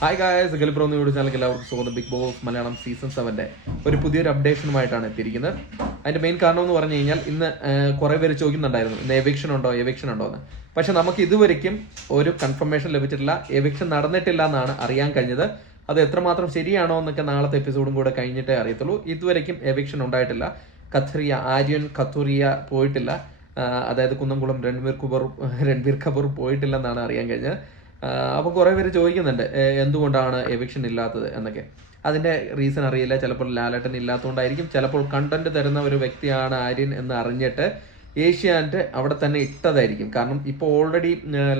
Hi guys, ഗലിപ്രോ YouTube ചാനലിലേക്ക് എല്ലാവർക്കും സ്വാഗതം. ബിഗ് ബോസ് മലയാളം സീസൺ 7 ഒരു പുതിയൊരു അപ്ഡേഷനുമായിട്ടാണ് എത്തിയിരിക്കുന്നത്. അതിന്റെ മെയിൻ കാരണം എന്ന് പറഞ്ഞു കഴിഞ്ഞാൽ ഇന്ന് കുറെ പേര് ചോദിക്കുന്നുണ്ടായിരുന്നു ഇന്ന് എവിക്ഷൻ ഉണ്ടോ എന്ന്. പക്ഷെ നമുക്ക് ഇതുവരെയ്ക്കും ഒരു കൺഫർമേഷൻ ലഭിച്ചിട്ടില്ല, എവിക്ഷൻ നടന്നിട്ടില്ല എന്നാണ് അറിയാൻ കഴിഞ്ഞത്. അത് എത്രമാത്രം ശരിയാണോ എന്നൊക്കെ നാളത്തെ എപ്പിസോഡും കൂടെ കഴിഞ്ഞിട്ടേ അറിയത്തുള്ളൂ. ഇതുവരെയ്ക്കും എവിക്ഷൻ ഉണ്ടായിട്ടില്ല. ആര്യൻ ഖത്തൂറിയ പോയിട്ടില്ല, അതായത് കുന്നംകുളം രൺബീർ കപൂർ പോയിട്ടില്ലെന്നാണ് അറിയാൻ കഴിഞ്ഞത്. അപ്പോൾ കുറേ പേര് ചോദിക്കുന്നുണ്ട് എന്തുകൊണ്ടാണ് എവിക്ഷൻ ഇല്ലാത്തത് എന്നൊക്കെ. അതിൻ്റെ റീസൺ അറിയില്ല. ചിലപ്പോൾ ലാലേട്ടൻ ഇല്ലാത്തതുകൊണ്ടായിരിക്കും, ചിലപ്പോൾ കണ്ടന്റ് തരുന്ന ഒരു വ്യക്തിയാണ് ആര്യൻ എന്ന് അറിഞ്ഞിട്ട് ഏഷ്യാനെറ്റ് അവിടെ തന്നെ ഇട്ടതായിരിക്കും. കാരണം ഇപ്പോൾ ഓൾറെഡി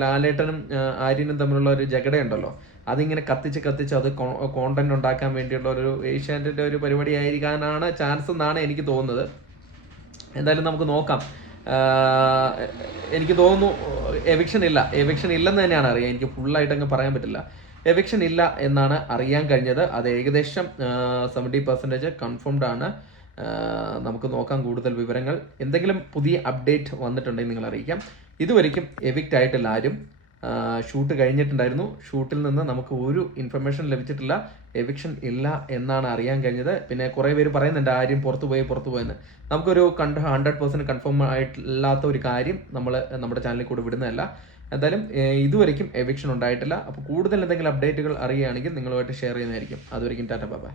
ലാലേട്ടനും ആര്യനും തമ്മിലുള്ള ഒരു ജഗടയുണ്ടല്ലോ, അതിങ്ങനെ കത്തിച്ച് അത് കോണ്ടന്റ് ഉണ്ടാക്കാൻ വേണ്ടിയുള്ള ഒരു ഏഷ്യാനെറ്റിൻ്റെ ഒരു പരിപാടി ആയിരിക്കാനാണ് ചാൻസ് എന്നാണ് എനിക്ക് തോന്നുന്നത്. എന്തായാലും നമുക്ക് നോക്കാം. എനിക്ക് തോന്നുന്നു എവിക്ഷൻ ഇല്ലെന്ന് തന്നെയാണ് അറിയാം. എനിക്ക് ഫുള്ളായിട്ട് അങ്ങ് പറയാൻ പറ്റില്ല. എവിക്ഷൻ ഇല്ല എന്നാണ് അറിയാൻ കഴിഞ്ഞത്. അത് ഏകദേശം 70% കൺഫേംഡ് ആണ്. നമുക്ക് നോക്കാം കൂടുതൽ വിവരങ്ങൾ. എന്തെങ്കിലും പുതിയ അപ്ഡേറ്റ് വന്നിട്ടുണ്ടെങ്കിൽ നിങ്ങൾ അറിയിക്കാം. ഇതുവരെയ്ക്കും എവിക്റ്റ് ആയിട്ടില്ല ആരും. ഷൂട്ട് കഴിഞ്ഞിട്ടുണ്ടായിരുന്നു. ഷൂട്ടിൽ നിന്ന് നമുക്ക് ഒരു ഇൻഫർമേഷൻ ലഭിച്ചിട്ടില്ല. എവിക്ഷൻ ഇല്ല എന്നാണ് അറിയാൻ കഴിഞ്ഞത്. പിന്നെ കുറേ പേര് പറയുന്നുണ്ട് ആരും പുറത്തു പോയെന്ന്. നമുക്കൊരു 100% കൺഫേം ആയിട്ടില്ലാത്ത ഒരു കാര്യം നമ്മൾ നമ്മുടെ ചാനലിൽ കൂടെ വിടുന്നതല്ല. എന്തായാലും ഇതുവരെയ്ക്കും എവിക്ഷൻ ഉണ്ടായിട്ടില്ല. അപ്പോൾ കൂടുതൽ എന്തെങ്കിലും അപ്ഡേറ്റുകൾ അറിയുകയാണെങ്കിൽ നിങ്ങളുമായിട്ട് ഷെയർ ചെയ്യുന്നതായിരിക്കും. അതുവരെയ്ക്കും ടാറ്റ ബൈ.